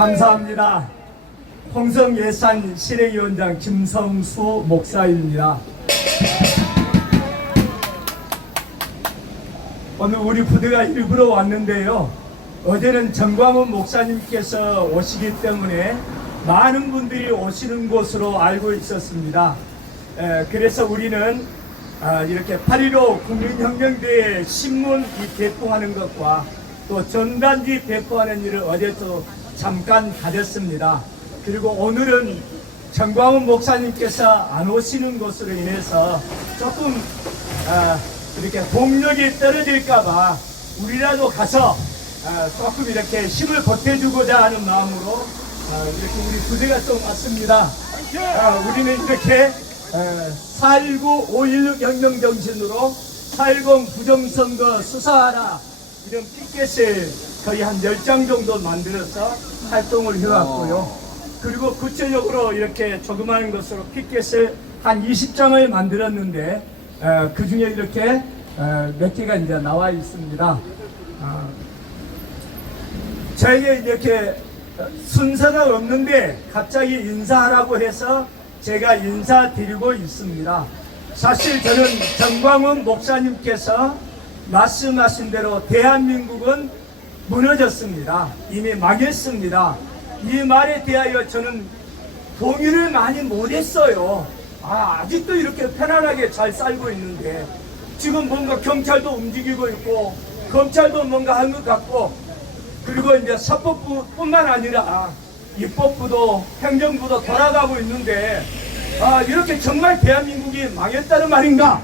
감사합니다. 홍성예산 실행위원장 김성수 목사입니다. 오늘 우리 부대가 일부러 왔는데요. 어제는 정광훈 목사님께서 오시기 때문에 많은 분들이 오시는 곳으로 알고 있었습니다. 그래서 우리는 이렇게 8.15 국민혁명대회 신문 배포하는 것과 또 전단지 배포하는 일을 어제 또 잠깐 가졌습니다. 그리고 오늘은 정광훈 목사님께서 안 오시는 것으로 인해서 조금 이렇게 동력이 떨어질까봐 우리라도 가서 조금 이렇게 힘을 보태주고자 하는 마음으로 이렇게 우리 부대가 좀 왔습니다. 우리는 이렇게 4.19 5.16 혁명 정신으로 4.10 부정선거 수사하라 이런 피켓을 거의 한 10장 정도 만들어서 활동을 해왔고요. 그리고 구체적으로 이렇게 조그마한 것으로 피켓을 한 20장을 만들었는데 그 중에 이렇게 몇 개가 이제 나와 있습니다. 저에게 이렇게 순서가 없는데 갑자기 인사하라고 해서 제가 인사드리고 있습니다. 사실 저는 정광훈 목사님께서 말씀하신 대로 대한민국은 무너졌습니다. 이미 망했습니다. 이 말에 대하여 저는 동의를 많이 못했어요. 아직도 이렇게 편안하게 잘 살고 있는데 지금 뭔가 경찰도 움직이고 있고 검찰도 뭔가 한 것 같고 그리고 이제 사법부뿐만 아니라 입법부도 행정부도 돌아가고 있는데 이렇게 정말 대한민국이 망했다는 말인가?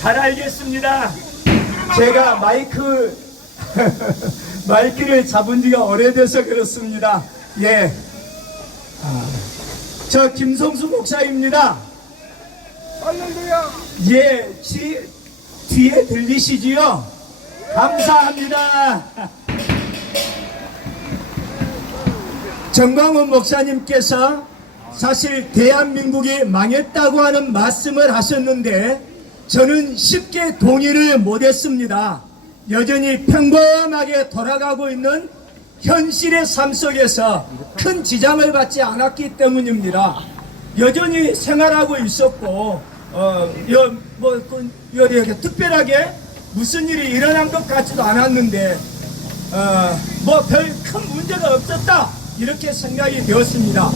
잘 알겠습니다. 제가 마이크를 잡은 지가 오래돼서 그렇습니다. 예. 저 김성수 목사입니다. 예, 뒤에 들리시지요? 감사합니다. 정광훈 목사님께서 사실 대한민국이 망했다고 하는 말씀을 하셨는데 저는 쉽게 동의를 못했습니다. 여전히 평범하게 돌아가고 있는 현실의 삶 속에서 큰 지장을 받지 않았기 때문입니다. 여전히 생활하고 있었고 이렇게 특별하게 무슨 일이 일어난 것 같지도 않았는데 별 큰 문제가 없었다 이렇게 생각이 되었습니다.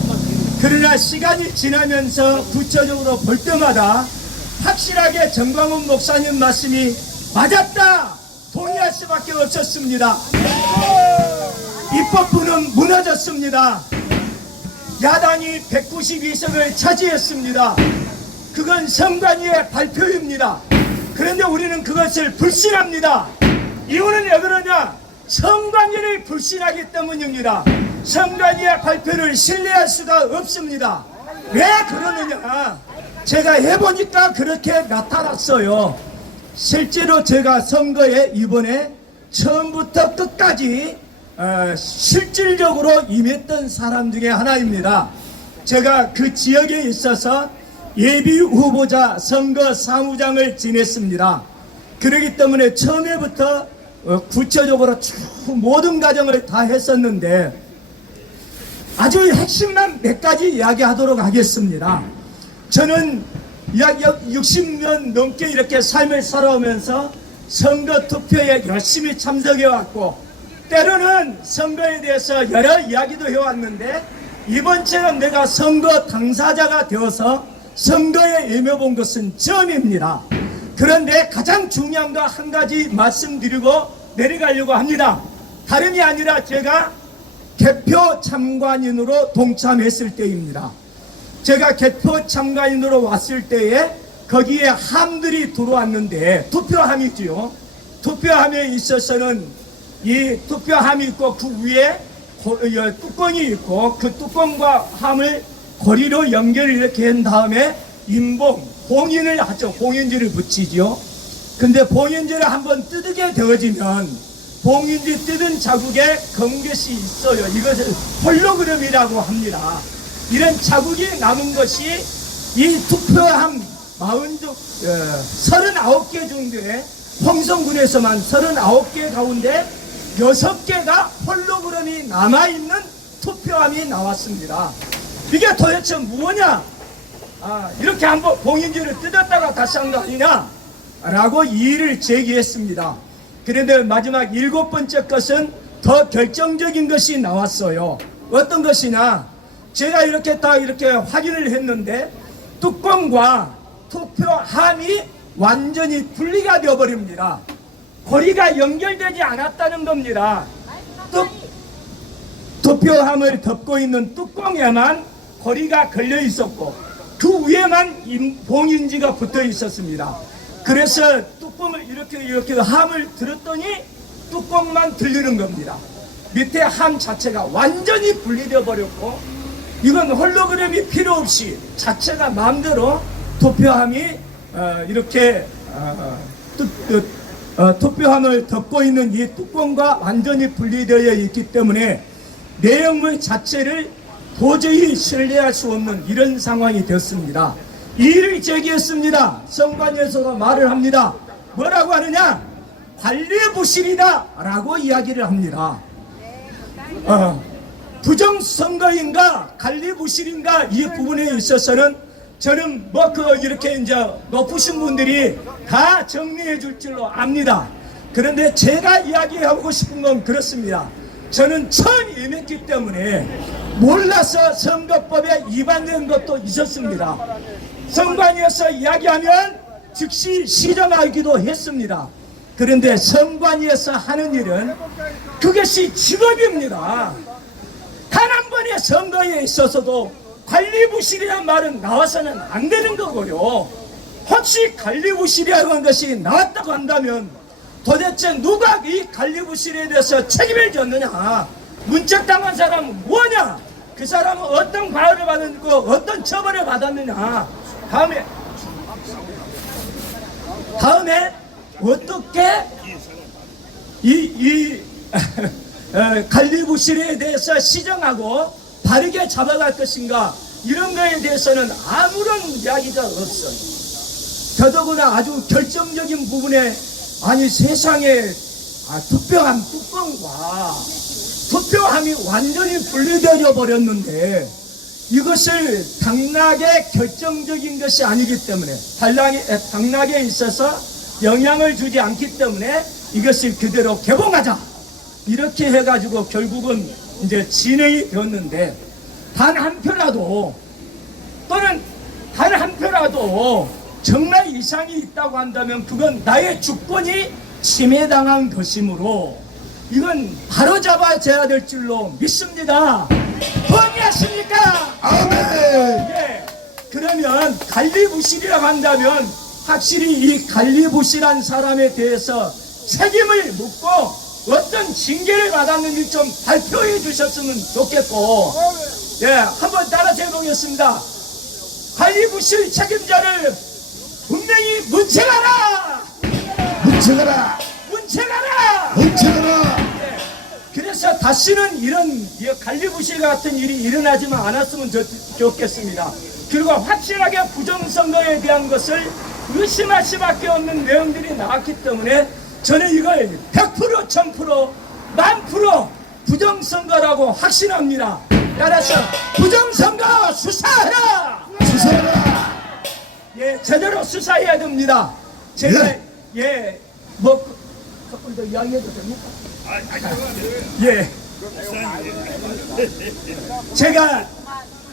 그러나 시간이 지나면서 구체적으로 볼 때마다 확실하게 정광훈 목사님 말씀이 맞았다 동의할 수밖에 없었습니다. 입법부는 무너졌습니다. 야당이 192석을 차지했습니다. 그건 선관위의 발표입니다. 그런데 우리는 그것을 불신합니다. 이유는 왜 그러냐? 선관위를 불신하기 때문입니다. 선관위의 발표를 신뢰할 수가 없습니다. 왜 그러느냐? 제가 해보니까 그렇게 나타났어요. 실제로 제가 선거에 이번에 처음부터 끝까지 실질적으로 임했던 사람 중에 하나입니다. 제가 그 지역에 있어서 예비 후보자 선거 사무장을 지냈습니다. 그렇기 때문에 처음에부터 구체적으로 쭉 모든 과정을 다 했었는데 아주 핵심만 몇 가지 이야기하도록 하겠습니다. 저는 약 60년 넘게 이렇게 삶을 살아오면서 선거 투표에 열심히 참석해왔고 때로는 선거에 대해서 여러 이야기도 해왔는데 이번처럼 내가 선거 당사자가 되어서 선거에 임해본 것은 처음입니다. 그런데 가장 중요한 거 한 가지 말씀드리고 내려가려고 합니다. 다름이 아니라 제가 개표 참관인으로 동참했을 때입니다. 제가 개표 참관인으로 왔을 때에 거기에 함들이 들어왔는데 투표함이지요. 투표함에 있어서는 이 투표함이 있고 그 위에 뚜껑이 있고 그 뚜껑과 함을 고리로 연결을 이렇게 한 다음에 봉인을 하죠. 봉인지를 붙이죠. 근데 봉인지를 한번 뜯게 되어지면 봉인지 뜯은 자국에 검get이 있어요. 이것을 홀로그램이라고 합니다. 이런 자국이 남은 것이 이 투표함 39개 정도의 홍성군에서만 39개 가운데 6개가 홀로그램이 남아있는 투표함이 나왔습니다. 이게 도대체 뭐냐? 이렇게 한번 봉인지를 뜯었다가 다시 한 거 아니냐? 라고 이의를 제기했습니다. 그런데 마지막 7번째 것은 더 결정적인 것이 나왔어요. 어떤 것이냐? 제가 이렇게 다 이렇게 확인을 했는데 뚜껑과 투표함이 완전히 분리가 되어버립니다. 고리가 연결되지 않았다는 겁니다. 투표함을 덮고 있는 뚜껑에만 고리가 걸려 있었고 그 위에만 봉인지가 붙어 있었습니다. 그래서 뚜껑을 이렇게 함을 들었더니 뚜껑만 들리는 겁니다. 밑에 함 자체가 완전히 분리되어 버렸고 이건 홀로그램이 필요 없이 자체가 마음대로 투표함이 이렇게 투표함을 덮고 있는 이 뚜껑과 완전히 분리되어 있기 때문에 내용물 자체를 도저히 신뢰할 수 없는 이런 상황이 되었습니다. 이의를 제기했습니다. 선관위에서도 말을 합니다. 뭐라고 하느냐? 관리부실이다 라고 이야기를 합니다. 부정선거인가 관리부실인가 이 부분에 있어서는 저는 이렇게 이제 높으신 분들이 다 정리해 줄 줄로 압니다. 그런데 제가 이야기하고 싶은 건 그렇습니다. 저는 처음 임했기 때문에 몰라서 선거법에 위반된 것도 있었습니다. 선관위에서 이야기하면 즉시 시정하기도 했습니다. 그런데 선관위에서 하는 일은 그것이 직업입니다. 단 한 번의 선거에 있어서도 관리부실이란 말은 나와서는 안 되는 거고요. 혹시 관리부실이라고 한 것이 나왔다고 한다면 도대체 누가 이 관리부실에 대해서 책임을 졌느냐? 문책당한 사람은 뭐냐? 그 사람은 어떤 과외를 받았고 어떤 처벌을 받았느냐? 다음에 어떻게 이 관리부실에 대해서 시정하고 바르게 잡아갈 것인가? 이런 거에 대해서는 아무런 이야기가 없어요. 더더구나 아주 결정적인 부분에 세상에 투표함 뚜껑과 투표함이 완전히 분리되어 버렸는데 이것을 당락에 결정적인 것이 아니기 때문에 당락에 있어서 영향을 주지 않기 때문에 이것을 그대로 개봉하자 이렇게 해가지고 결국은 이제 진행이 되었는데 단 한 표라도 또는 단 한 표라도 정말 이상이 있다고 한다면 그건 나의 주권이 침해당한 것이므로 이건 바로잡아져야 될 줄로 믿습니다. 동의하십니까? 아멘. 예. 그러면 관리부실이라고 한다면 확실히 이 관리부실한 사람에 대해서 책임을 묻고 어떤 징계를 받았는지 좀 발표해 주셨으면 좋겠고, 예, 한번 따라서 해보겠습니다. 관리부실 책임자를 분명히 문책하라! 문책하라! 문책하라! 문책하라! 예, 그래서 다시는 이런 관리부실 같은 일이 일어나지만 않았으면 좋겠습니다. 그리고 확실하게 부정선거에 대한 것을 의심할 수밖에 없는 내용들이 나왔기 때문에 저는 이걸 100% 1000% 1000% 부정선거라고 확신합니다. 따라서 부정선거 수사하라! 수사하라! 예, 제대로 수사해야 됩니다. 제가 조금 더 이야기해도 됩니까? 예. 제가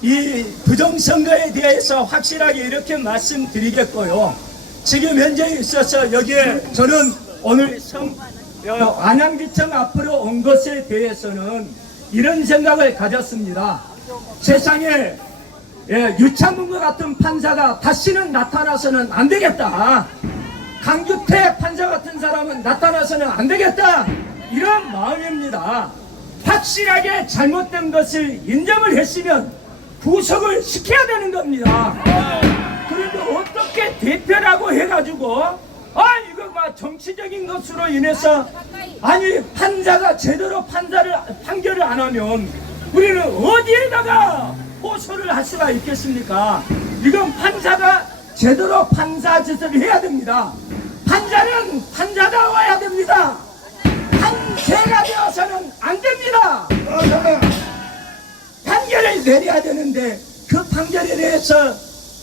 이 부정선거에 대해서 확실하게 이렇게 말씀드리겠고요. 지금 현재 있어서 여기에 저는 오늘 안양지청 앞으로 온 것에 대해서는 이런 생각을 가졌습니다. 세상에 유창문과 같은 판사가 다시는 나타나서는 안 되겠다. 강규태 판사 같은 사람은 나타나서는 안 되겠다. 이런 마음입니다. 확실하게 잘못된 것을 인정을 했으면 구속을 시켜야 되는 겁니다. 그런데 어떻게 대표라고 해가지고 이거 정치적인 것으로 인해서 판사가 제대로 판결을 안 하면 우리는 어디에다가 호소를 할 수가 있겠습니까? 이건 판사가 제대로 판사 짓을 해야 됩니다. 판사는 판사다워야 됩니다. 죄가 되어서는 안 됩니다. 판결을 내려야 되는데 그 판결에 대해서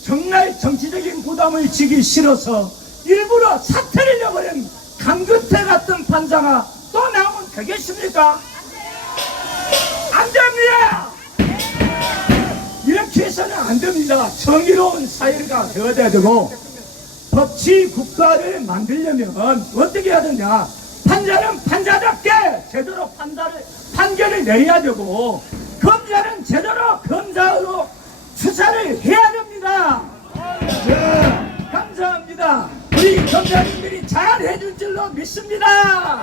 정말 정치적인 부담을 지기 싫어서 일부러 사퇴를 내버린 강근태 같은 판사가 또 나오면 되겠습니까? 안 됩니다. 이렇게 해서는 안 됩니다. 정의로운 사회가 되어야 되고 법치 국가를 만들려면 어떻게 해야 되냐? 판사는 판사답게 제대로 판결을 내려야 되고 검사는 제대로 검사로 수사를 해야 됩니다. 감사합니다. 우리 검사님들이 잘 해줄 줄로 믿습니다.